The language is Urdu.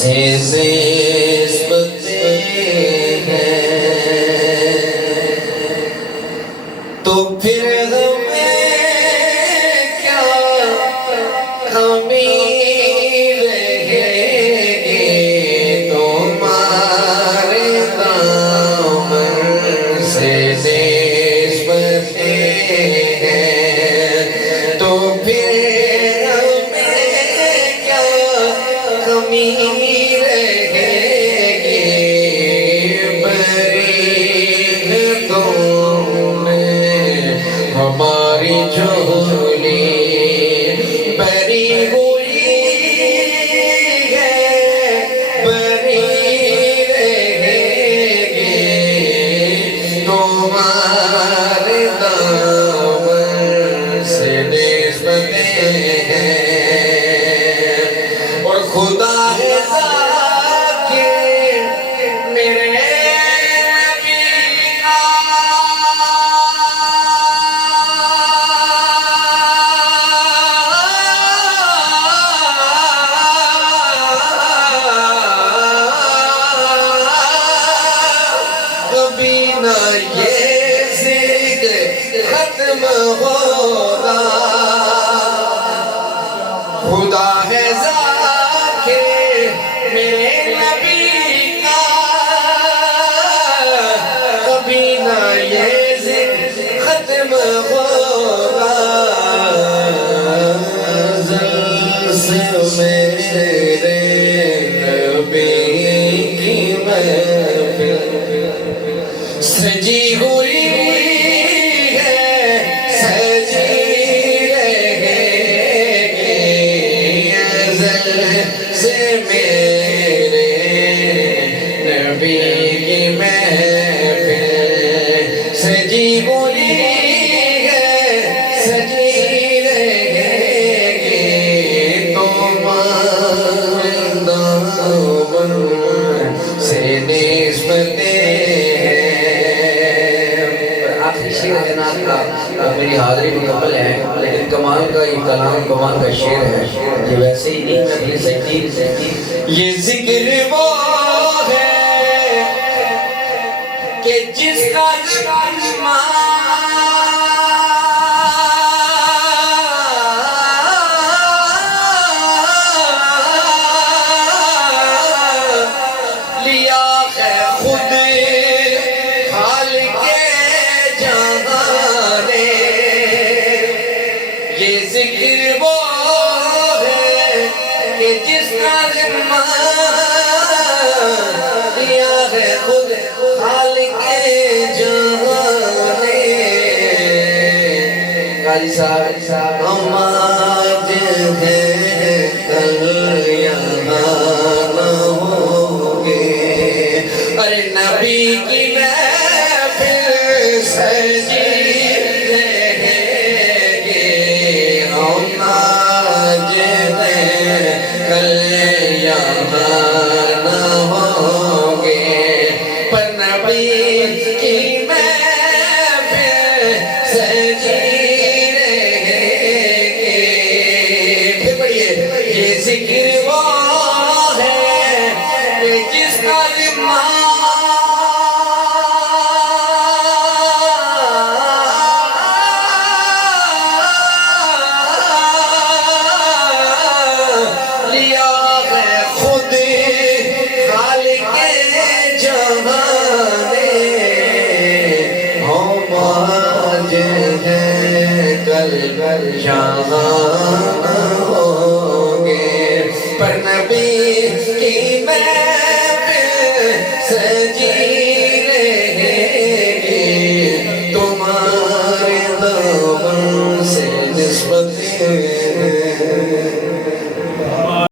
سے نسبت ہے تو پھر ہمیں کیا کمی رہے گی تمہارے دامن سے نسبت ہے تو پھر ہمیں کیا کمی رہے گی برین تم ہماری جھولی بری ہوئی ہے بری رہے گی تمہارے دامن سے نسبت ہے اور خدا ہے ذاکر میرے کبھی نہ یہ ذکر ختم ہوگا خدا ہے ذاکر میرے نبی کا کبھی نہ یہ ذکر ختم ہوگا ازل سے میرے نبی کی محفل سجی ہوئی ہے سجی رہے گی ازل سے میرے نبی کی محفل سجی ہوئی ہے سجی رہے گی تمہارے دامن سے نسبت جناب کا میری حاضری مکمل ہے لیکن کمال کا یہ کلام کمال کا شعر ہے یہ ویسے ہی نہیں میں اپنی سجدی یہ ذکر وہ ہے کہ جس کا لیا ہے خود یہ ذکر وہ ہے کہ جس کا ذمہ دیا ہے خود خالق جہان نے قاری صاحب ہم آج ہیں کل یہاں نہ ہوں گے ارے نبی کی محفل سجی کل یہاں نہ ہوں گے پر نبی کی محفل سجی رہے گی پھر پڑھیے یہ ذکر وہ ہے کہ جس کا ذمہ کل جہاں ہوں گے پر نبی